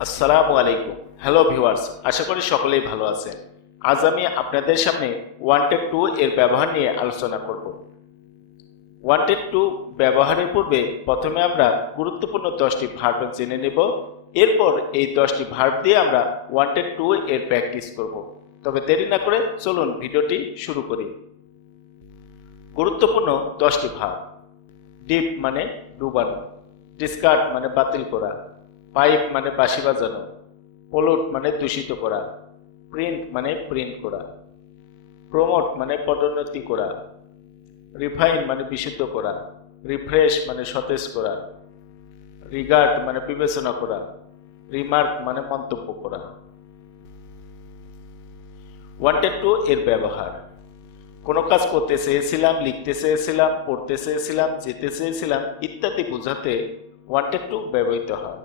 আসসালামু আলাইকুম। Hello viewers, আশা করি সকলেই ভালো আছেন। আজ আমি আপনাদের সামনে ওয়ান্টেড টু এর ব্যবহার নিয়ে আলোচনা করব। ওয়ান্টেড টু ব্যবহারের পূর্বে প্রথমে আমরা গুরুত্বপূর্ণ 10টি ভার্ব জেনে নেব। এরপর এই 10টি ভার্ব দিয়ে আমরা ওয়ান্টেড টু এর প্র্যাকটিস করব। তবে দেরি না করে চলুন ভিডিওটি শুরু করি। গুরুত্বপূর্ণ 10টি ভার্ব। ডিপ মানে ডুবানো, ডিসকার্ড মানে বাতিল করা, পাইপ মানে বাঁশি বাজানো, পলুট মানে দূষিত করা, প্রিন্ট মানে প্রিন্ট করা, প্রমোট মানে পদোন্নতি করা, রিফাইন মানে বিশুদ্ধ করা, রিফ্রেশ মানে সতেজ করা, রিগার্ড মানে বিবেচনা করা, রিমার্ক মানে মন্তব্য করা। ওয়ান্টেড টু এর ব্যবহার। কোনো কাজ করতে চেয়েছিলাম, লিখতে চেয়েছিলাম, পড়তে চেয়েছিলাম, যেতে চেয়েছিলাম ইত্যাদি বোঝাতে ওয়ান্টেড টু ব্যবহৃত হয়।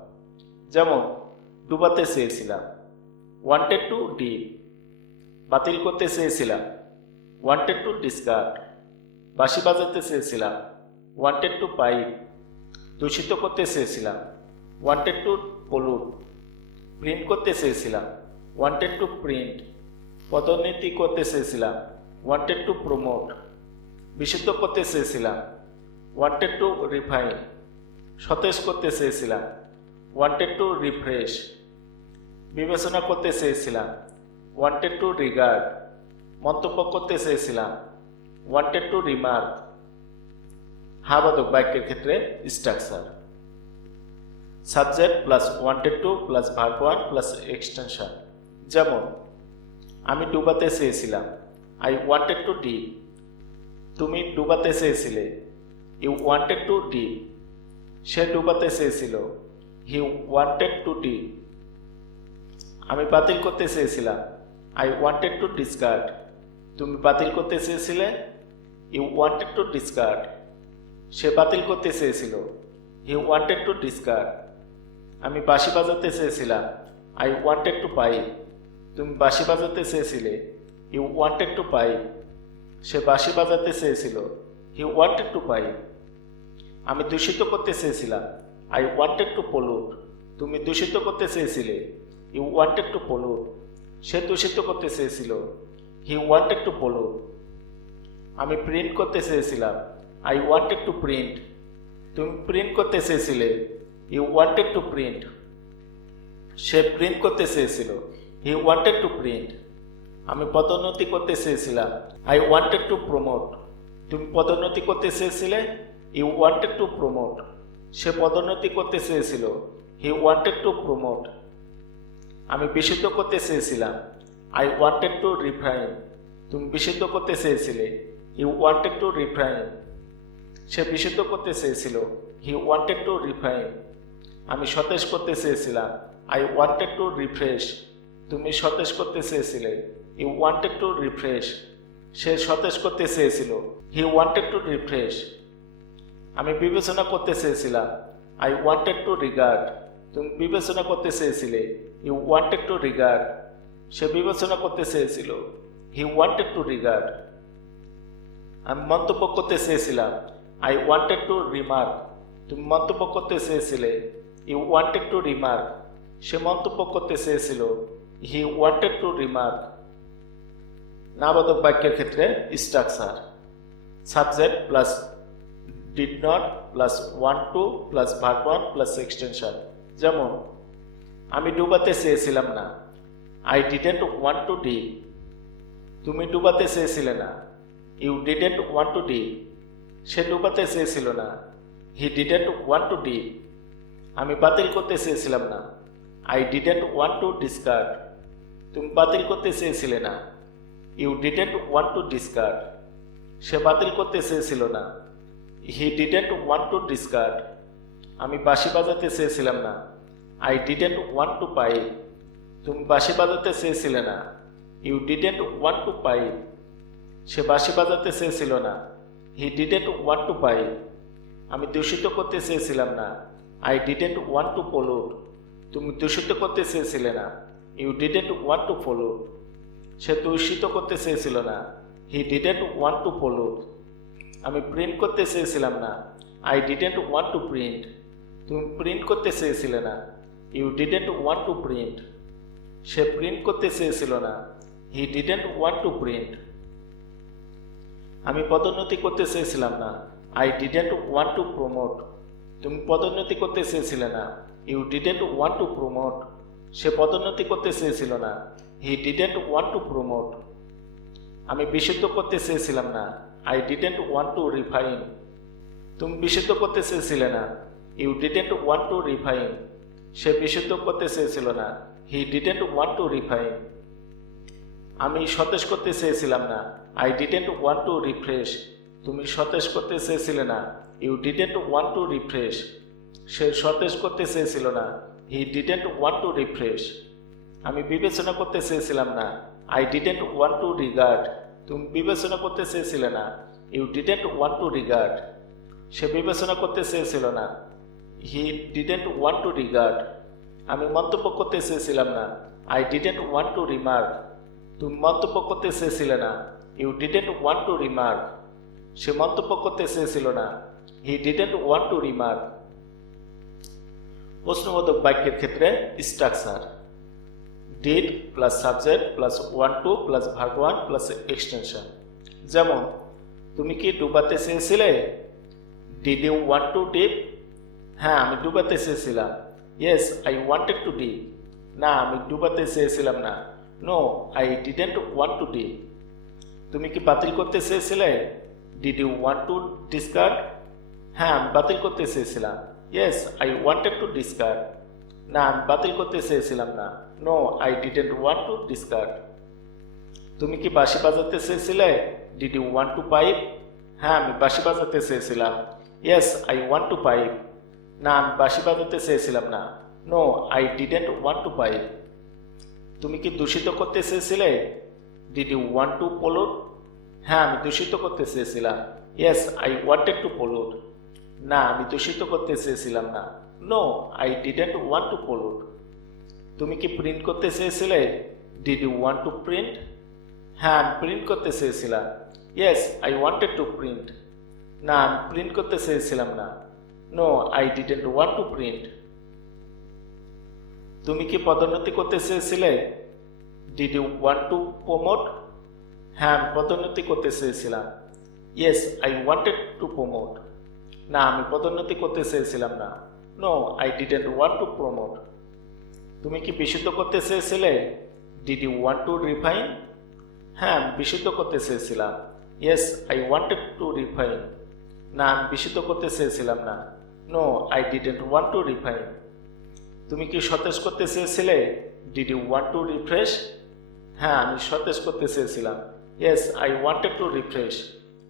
যেমন ডুবাতে চেয়েছিলাম, ওয়ান্টেড টু ডিপ। বাতিল করতে চেয়েছিলাম, ওয়ান্টেড টু ডিসকার্ড। বাঁশি বাজাতে চেয়েছিলাম, ওয়ান্টেড টু পাইপ। দূষিত করতে চেয়েছিলাম, ওয়ান্টেড টু পলুট। প্রিন্ট করতে চেয়েছিলাম, ওয়ান্টেড টু প্রিন্ট। পদোন্নতি করতে চেয়েছিলাম, ওয়ান্টেড টু প্রমোট। বিশুদ্ধ করতে চেয়েছিলাম, ওয়ান্টেড টু রিফাইন। সতেজ করতে চেয়েছিলাম, ওয়ান্টেড টু রিফ্রেশ। বিবেচনা করতে চেয়েছিলাম, ওয়ান্টেড টু রিগার্ড। মন্তব্য করতে চেয়েছিলাম, ওয়ান্টেড টু রিমার্ক। হাবাদক বাক্যের ক্ষেত্রে structure. Subject plus wanted to plus verb one plus extension. যেমন আমি ডুবাতে চেয়েছিলাম, আই ওয়ান্টেড টু ডিপ। তুমি ডুবাতে চেয়েছিলে, ইউ ওয়ান্টেড টু ডিপ। সে ডুবাতে চেয়েছিল, হি ওয়ান্টেড টু ডিপ। আমি বাতিল করতে চেয়েছিলাম, আই ওয়ান্টেড টু ডিসকার্ড। তুমি বাতিল করতে চেয়েছিলে, ইউ ওয়ান্টেড টু ডিসকার্ড। সে বাতিল করতে চেয়েছিল, হি ওয়ান্টেড টু ডিসকার্ড। আমি বাঁশি বাজাতে চেয়েছিলাম, আই ওয়ান্টেড টু পাইপ। তুমি বাঁশি বাজাতে চেয়েছিলে, ইউ ওয়ান্টেড টু পাইপ। সে বাঁশি বাজাতে চেয়েছিল, হি ওয়ান্টেড টু পাইপ। আমি দূষিত করতে চেয়েছিলাম, আই ওয়ান্টেড টু পলুট। তুমি দূষিত করতে চেয়েছিলে, ইউ ওয়ান্টেড টু পলুট। সে দূষিত করতে চেয়েছিল, হি ওয়ান্টেড টু পলুট। আমি প্রিন্ট করতে চেয়েছিলাম, আই ওয়ান্টেড টু প্রিন্ট। তুমি প্রিন্ট করতে চেয়েছিলে, ইউ ওয়ান্টেড টু প্রিন্ট। সে প্রিন্ট করতে চেয়েছিল, হি ওয়ান্টেড টু প্রিন্ট। আমি পদোন্নতি করতে চেয়েছিলাম, আই ওয়ান্টেড টু প্রমোট। তুমি পদোন্নতি করতে চেয়েছিলে, ইউ ওয়ান্টেড টু প্রমোট। সে পদোন্নতি করতে চেয়েছিল, হি ওয়ান্টেড টু প্রমোট। আমি বিশুদ্ধ করতে চেয়েছিলাম, আই ওয়ান্টেড টু রিফাইন। তুমি বিশুদ্ধ করতে চেয়েছিলে, ইউ ওয়ান্টেড টু রিফাইন। সে বিশুদ্ধ করতে চেয়েছিল, হি ওয়ান্টেড টু রিফাইন। আমি সতেজ করতে চেয়েছিলাম, আই ওয়ান্টেড টু রিফ্রেশ। তুমি সতেজ করতে চেয়েছিলে, ইউ ওয়ান্টেড টু রিফ্রেশ। সে সতেজ করতে চেয়েছিল, হি ওয়ান্টেড টু রিফ্রেশ। আমি বিবেচনা করতে চেয়েছিলাম, আই ওয়ান্টেড টু রিগার্ড। তুমি বিবেচনা করতে চেয়েছিলে, ইউ ওয়ান্টেড টু রিগার্ড। সে বিবেচনা করতে চেয়েছিল, হি ওয়ান্টেড টু রিগার্ড। আমি মন্তব্য করতে চেয়েছিলাম, আই ওয়ান্টেড টু রিমার্ক। তুমি মন্তব্য করতে চেয়েছিলে, ইউ ওয়ান্টেড টু রিমার্ক। সে মন্তব্য করতে চেয়েছিল, হি ওয়ান্টেড টু রিমার্ক। নাবাদক বাক্যের ক্ষেত্রে structure. Subject plus did not plus want to plus verb one plus extension. যেমন আমি ডুবাতে চেয়েছিলাম না, I didn't want to dip. তুমি ডুবাতে চেয়েছিলে না, you didn't want to dip. সে ডুবাতে চেয়েছিল না, he didn't want to dip. আমি বাতিল করতে চেয়েছিলাম না, I didn't want to discard. তুমি বাতিল করতে চেয়েছিলে না, you didn't want to discard. সে বাতিল করতে চেয়েছিল না, he didn't want to discard. আমি বাঁশি বাজাতে চেয়েছিলাম না, I didn't want to pipe. তুমি বাঁশি বাজাতে চেয়েছিলে না, you didn't want to pipe. সে বাঁশি বাজাতে চেয়েছিল না, he didn't want to pipe. আমি দূষিত করতে চেয়েছিলাম না, I didn't want to pollute. তুমি দূষিত করতে চেয়েছিলে না, ইউ ডিডেন্ট ওয়ান্ট টু পলুট। সে দূষিত করতে চেয়েছিল না, he didn't want to pollute. আমি প্রিন্ট করতে চেয়েছিলাম না, I didn't want to print. তুমি প্রিন্ট করতে চেয়েছিলে না, you didn't want to print. সে প্রিন্ট করতে চেয়েছিল না। He didn't want to print. আমি পদোন্নতি করতে চেয়েছিলাম না। I didn't want to promote. তুমি পদোন্নতি করতে চেয়েছিলে না। You didn't want to promote. সে পদোন্নতি করতে চেয়েছিল না। He didn't want to promote. আমি বিশুদ্ধ করতে চেয়েছিলাম না। I didn't want to refine. তুমি বিশুদ্ধ করতে চেয়েছিলে না। You didn't want to refine. সে বিশুদ্ধ করতে চেয়েছিল না। He didn't want to refine. আমি সতেজ করতে চেয়েছিলাম না। I didn't want to refresh. তুমি সতেজ করতে চেয়েছিলে না। You didn't want to refresh. সে সতেজ করতে চেয়েছিল না। He didn't want to refresh. আমি বিবেচনা করতে চেয়েছিলাম না। I didn't want to regard. তুমি বিবেচনা করতে চেয়েছিলে না। You didn't want to regard. সে বিবেচনা করতে চেয়েছিল না। He didn't want to regard. আমি মন্তব্য করতে চেয়েছিলাম না। I didn't want to remark. তুমি মন্তব্য করতে চেয়েছিলে না। You didn't want to remark. সে মন্তব্য করতে চেয়েছিল না। He didn't want to remark. প্রশ্নবোধক বাক্যের ক্ষেত্রে structure did plus subject plus want to plus verb one plus extension. যেমন তুমি কি ডুবাতে চেয়েছিলে? Did you want to dip? হ্যাঁ, আমি ডুবাতে চেয়েছিলাম। Yes, I wanted to dip. না, আমি ডুবাতে চেয়েছিলাম না। No, I didn't want to dip. তুমি কি বাতিল করতে চেয়েছিলে? Did you want to discard? হ্যাঁ, আমি বাতিল করতে চেয়েছিলাম। Yes, I wanted to discard. না, আমি বাতিল করতে চেয়েছিলাম না। No, I didn't want to discard. তুমি কি বাঁশি বাজাতে চেয়েছিলে? Did you want to pipe? হ্যাঁ, আমি বাঁশি বাজাতে চেয়েছিলাম। Yes, I want to pipe. না, আমি বাঁশি বাজাতে চেয়েছিলাম না। No, I didn't want to pipe. তুমি কি দূষিত করতে চেয়েছিলে? Did you want to pollute? হ্যাঁ, আমি দূষিত করতে চেয়েছিলাম। Yes, I wanted to pollute. না, আমি দূষিত করতে চেয়েছিলাম না। No, I didn't want to pollute. তুমি কি প্রিন্ট করতে চেয়েছিলে? Did you want to print? হ্যাঁ, আমি প্রিন্ট করতে চেয়েছিলাম। Yes, I wanted to print. না, আমি প্রিন্ট করতে চেয়েছিলাম না। No, I didn't want to print. তুমি কি পদোন্নতি করতে চেয়েছিলে? Did you want to promote? হ্যাঁ, আমি পদোন্নতি করতে চেয়েছিলাম। Yes, I wanted to promote. না, আমি পদোন্নতি করতে চেয়েছিলাম না। No, I didn't want to promote. তুমি কি বিশুদ্ধ করতে চেয়েছিলে? Did you want to refine? হ্যাঁ, আমি বিশুদ্ধ করতে চেয়েছিলাম। Yes, I wanted to refine. না, আমি বিশুদ্ধ করতে চেয়েছিলাম না। No, I didn't want to refine. তুমি কি সতেজ করতে চেয়েছিলে? Did you want to refresh? হ্যাঁ, আমি সতেজ করতে চেয়েছিলাম। Yes, I wanted to refresh.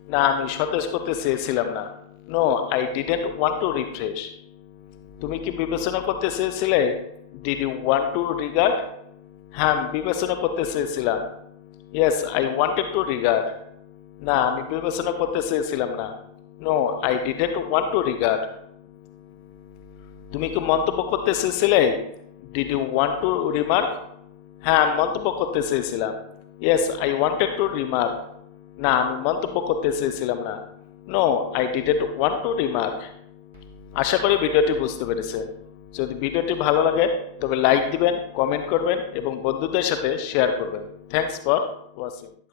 না, আমি সতেজ করতে চেয়েছিলাম না। No, I didn't want to refresh. তুমি কি বিবেচনা করতে চেয়েছিলে? Did you want to regard? হ্যাঁ, আমি বিবেচনা করতে চেয়েছিলাম। Yes, I wanted to regard. না, আমি বিবেচনা করতে চেয়েছিলাম না। No, I didn't want to regard. তুমি কি মন্তব্য করতে চেয়েছিলে? Did you want to remark? হ্যাঁ, আমি মন্তব্য করতে চেয়েছিলাম। Yes, I wanted to remark. না, আমি মন্তব্য করতে চেয়েছিলাম না। No, I didn't want to remark. আশা করি ভিডিওটি বুঝতে পেরেছেন। যদি ভিডিওটি ভালো লাগে তবে লাইক দিবেন, কমেন্ট করবেন এবং বন্ধুদের সাথে শেয়ার করবেন। Thanks for watching.